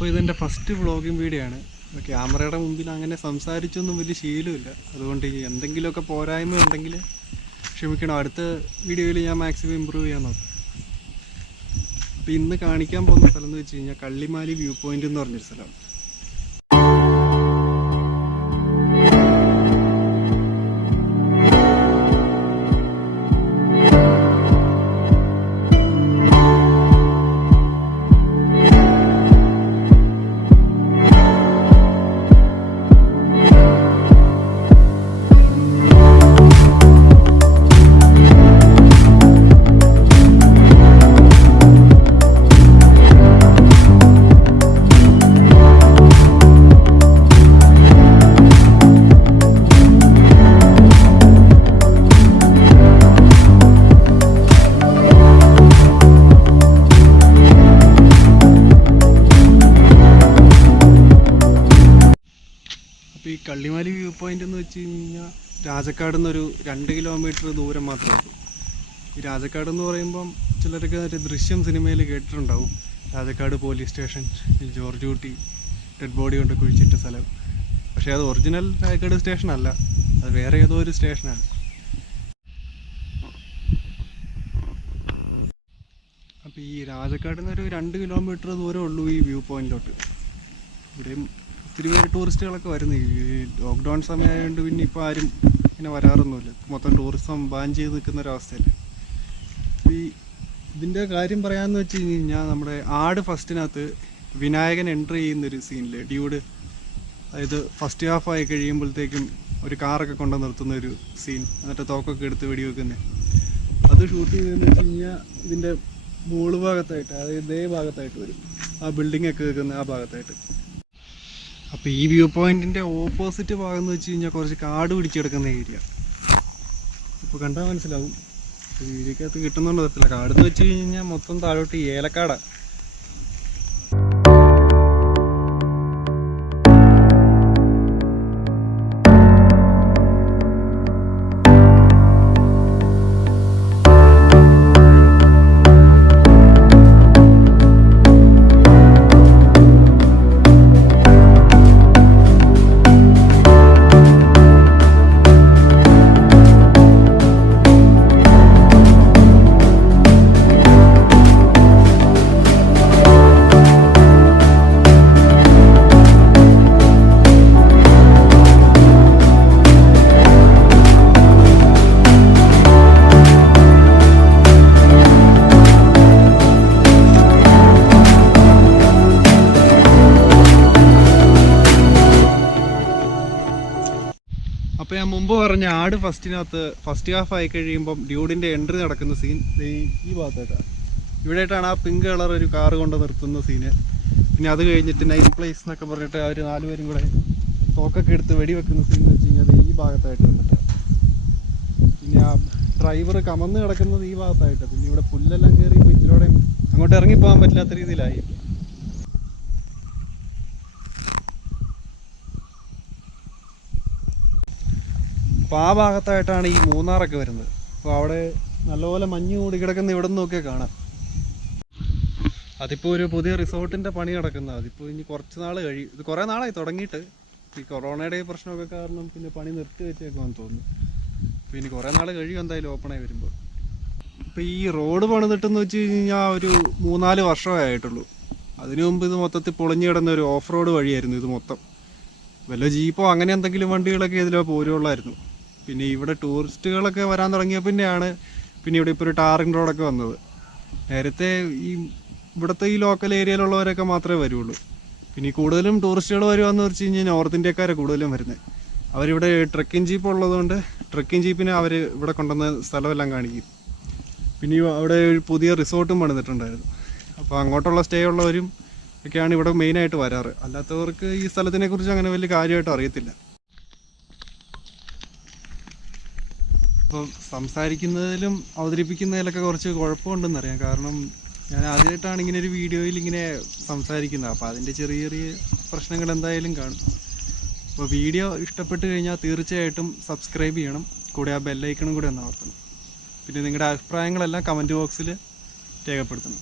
അപ്പോൾ ഇതെൻ്റെ first vlogging video ആണ്. ക്യാമറയുടെ മുമ്പിൽ അങ്ങനെ സംസാരിച്ചൊന്നും വലിയ ശീലമില്ല. അതുകൊണ്ട് എന്തെങ്കിലുമൊക്കെ പോരായ്മ ഉണ്ടെങ്കിൽ ക്ഷമിക്കണം. അടുത്ത വീഡിയോയിൽ ഞാൻ മാക്സിമം ഇമ്പ്രൂവ് ചെയ്യാൻ നോക്കാം. അപ്പോൾ ഇന്ന് കാണിക്കാൻ പോകുന്ന സ്ഥലം എന്ന് വെച്ച് കഴിഞ്ഞാൽ കള്ളിമാലി വ്യൂ പോയിൻ്റ് എന്ന് പറഞ്ഞൊരു സ്ഥലമാണ്. അപ്പോൾ ഈ കള്ളിമാലി വ്യൂ പോയിൻ്റ് എന്ന് വെച്ച് കഴിഞ്ഞാൽ രാജക്കാട് നിന്നൊരു 2 കിലോമീറ്റർ ദൂരം മാത്രമേ ഉള്ളൂ. ഈ രാജക്കാട് എന്ന് പറയുമ്പം ചിലരൊക്കെ ഒരു ദൃശ്യം സിനിമയിൽ കേട്ടിട്ടുണ്ടാവും. രാജക്കാട് പോലീസ് സ്റ്റേഷൻ, ജോർജ് കുട്ടി ഡെഡ് ബോഡി കൊണ്ട് കുഴിച്ചിട്ട സ്ഥലം. പക്ഷേ അത് ഒറിജിനൽ രാജക്കാട് സ്റ്റേഷൻ അല്ല, അത് വേറെ ഏതോ ഒരു സ്റ്റേഷനാണ്. അപ്പോൾ ഈ രാജക്കാട് നിന്നൊരു 2 കിലോമീറ്റർ ദൂരം ഉള്ളൂ ഈ വ്യൂ പോയിന്റിലോട്ട്. ഇവിടെയും ഒത്തിരി പേര് ടൂറിസ്റ്റുകളൊക്കെ വരുന്നു. ഈ ലോക്ക്ഡൗൺ സമയമായതുകൊണ്ട് പിന്നെ ഇപ്പോൾ ആരും ഇങ്ങനെ വരാറൊന്നുമില്ല. മൊത്തം ടൂറിസം ബാൻ ചെയ്ത് നിൽക്കുന്ന ഒരവസ്ഥയല്ല. ഈ ഇതിൻ്റെ കാര്യം പറയാമെന്ന് വെച്ച് കഴിഞ്ഞാൽ നമ്മുടെ ആട് ഫസ്റ്റിനകത്ത് വിനായകൻ എൻട്രി ചെയ്യുന്നൊരു സീനിൽ ഡ്യൂഡ്, അതായത് ഫസ്റ്റ് ഹാഫ് ആയി കഴിയുമ്പോഴത്തേക്കും ഒരു കാറൊക്കെ കൊണ്ട് നിർത്തുന്ന ഒരു സീൻ, എന്നിട്ട് തോക്കൊക്കെ എടുത്ത് വെടിവെക്കുന്നത്, അത് ഷൂട്ട് ചെയ്തതെന്ന് വെച്ച് കഴിഞ്ഞാൽ ഇതിൻ്റെ മുകൾ ഭാഗത്തായിട്ട്, അതായത് ഇതേ ഭാഗത്തായിട്ട് വരും, ആ ബിൽഡിംഗ് ഒക്കെ വെക്കുന്ന ആ ഭാഗത്തായിട്ട്. അപ്പോൾ ഈ വ്യൂ പോയിൻറ്റിൻ്റെ ഓപ്പോസിറ്റ് ഭാഗം എന്ന് വെച്ച് കഴിഞ്ഞാൽ കുറച്ച് കാട് പിടിച്ചെടുക്കുന്ന ഏരിയ. ഇപ്പോൾ കണ്ടാൽ മനസ്സിലാവും, വീഡിയോക്കകത്ത് കിട്ടുന്നുണ്ടോ അറിയത്തില്ല. കാടെന്ന് വെച്ച് കഴിഞ്ഞാൽ മൊത്തം താഴോട്ട് ഏലക്കാടാണ്. അപ്പോൾ ഞാൻ മുമ്പ് പറഞ്ഞ ആട് ഫസ്റ്റ് ഹാഫ് ആയി കഴിയുമ്പം ഡ്യൂഡിൻ്റെ എൻട്രി നടക്കുന്ന സീൻ ഈ ഭാഗത്തായിട്ടാണ്. ഇവിടെയായിട്ടാണ് ആ പിങ്ക് കളർ ഒരു കാറ് കൊണ്ട് നിർത്തുന്ന സീന്. പിന്നെ അത് കഴിഞ്ഞിട്ട് നൈസ് പ്ലേസ് എന്നൊക്കെ പറഞ്ഞിട്ട് അവർ 4 പേരും കൂടെ തോക്കൊക്കെ എടുത്ത് വെടിവെക്കുന്ന സീൻ എന്ന് വെച്ച് കഴിഞ്ഞാൽ ഈ ഭാഗത്തായിട്ട് വന്നിട്ടാണ്. പിന്നെ ആ ഡ്രൈവർ കമന്ന് കിടക്കുന്നത് ഈ ഭാഗത്തായിട്ട്. പിന്നെ ഇവിടെ പുല്ലെല്ലാം കയറിയപ്പോൾ ഇതിലൂടെ അങ്ങോട്ട് ഇറങ്ങിപ്പോകാൻ പറ്റാത്ത രീതിയിലായി. അപ്പോൾ ആ ഭാഗത്തായിട്ടാണ് ഈ മൂന്നാറൊക്കെ വരുന്നത്. അപ്പോൾ അവിടെ നല്ലപോലെ മഞ്ഞ് മൂടി കിടക്കുന്ന ഇവിടെ നിന്നൊക്കെ കാണാം. അതിപ്പോൾ ഒരു പുതിയ റിസോർട്ടിൻ്റെ പണി നടക്കുന്നത്. അതിപ്പോൾ ഇനി കുറച്ച് നാൾ കഴിയും. ഇത് കുറേ നാളായി തുടങ്ങിയിട്ട്. ഈ കൊറോണയുടെ പ്രശ്നമൊക്കെ കാരണം പിന്നെ പണി നിർത്തി വെച്ചേക്കുമെന്ന് തോന്നുന്നു. അപ്പോൾ ഇനി കുറേ നാൾ കഴിയും എന്തായാലും ഓപ്പണായി വരുമ്പോൾ. ഇപ്പോൾ ഈ റോഡ് പണിതിട്ടെന്ന് വെച്ച് കഴിഞ്ഞാൽ ഒരു 3-4 വർഷമേ ആയിട്ടുള്ളൂ. അതിനു മുമ്പ് ഇത് മൊത്തത്തിൽ പൊളിഞ്ഞു കിടന്ന ഒരു ഓഫ് റോഡ് വഴിയായിരുന്നു ഇത് മൊത്തം. വല്ല ജീപ്പോ അങ്ങനെ എന്തെങ്കിലും വണ്ടികളൊക്കെ ഇതിലോ പോരുള്ളായിരുന്നു. പിന്നെ ഇവിടെ ടൂറിസ്റ്റുകളൊക്കെ വരാൻ തുടങ്ങിയ പിന്നെയാണ് ഇവിടെ ഇപ്പോൾ ഒരു ടാറിങ് റോഡൊക്കെ വന്നത്. നേരത്തെ ഇവിടുത്തെ ഈ ലോക്കൽ ഏരിയയിലുള്ളവരൊക്കെ മാത്രമേ വരുള്ളൂ. പിന്നെ കൂടുതലും ടൂറിസ്റ്റുകൾ വരുവാന്ന് വെച്ച് കഴിഞ്ഞാൽ നോർത്ത് ഇന്ത്യക്കാരെ കൂടുതലും വരുന്നത്. അവരിവിടെ ട്രക്കിംഗ് ജീപ്പ് ഉള്ളതുകൊണ്ട് ട്രക്കിംഗ് ജീപ്പിന് അവർ ഇവിടെ കൊണ്ടുവന്ന സ്ഥലമെല്ലാം കാണിക്കും. പിന്നെ അവിടെ ഒരു പുതിയ റിസോർട്ടും പണിതിട്ടുണ്ടായിരുന്നു. അപ്പോൾ അങ്ങോട്ടുള്ള സ്റ്റേ ഉള്ളവരും ഒക്കെയാണ് ഇവിടെ മെയിനായിട്ട് വരാറ്. അല്ലാത്തവർക്ക് ഈ സ്ഥലത്തിനെ കുറിച്ച് അങ്ങനെ വലിയ കാര്യമായിട്ട് അറിയത്തില്ല. അപ്പോൾ സംസാരിക്കുന്നതിലും അവതരിപ്പിക്കുന്നതിലൊക്കെ കുറച്ച് കുഴപ്പമുണ്ടെന്നറിയാം. കാരണം ഞാൻ ആദ്യമായിട്ടാണ് ഇങ്ങനെ ഒരു വീഡിയോയിൽ ഇങ്ങനെ സംസാരിക്കുന്നത്. അപ്പോൾ അതിൻ്റെ ചെറിയ ചെറിയ പ്രശ്നങ്ങൾ എന്തായാലും കാണും. അപ്പോൾ വീഡിയോ ഇഷ്ടപ്പെട്ട് കഴിഞ്ഞാൽ തീർച്ചയായിട്ടും സബ്സ്ക്രൈബ് ചെയ്യണം. കൂടെ ആ ബെല്ലൈക്കണും കൂടെ ഒന്ന് അമർത്തണം. പിന്നെ നിങ്ങളുടെ അഭിപ്രായങ്ങളെല്ലാം കമൻറ്റ് ബോക്സിൽ രേഖപ്പെടുത്തണം.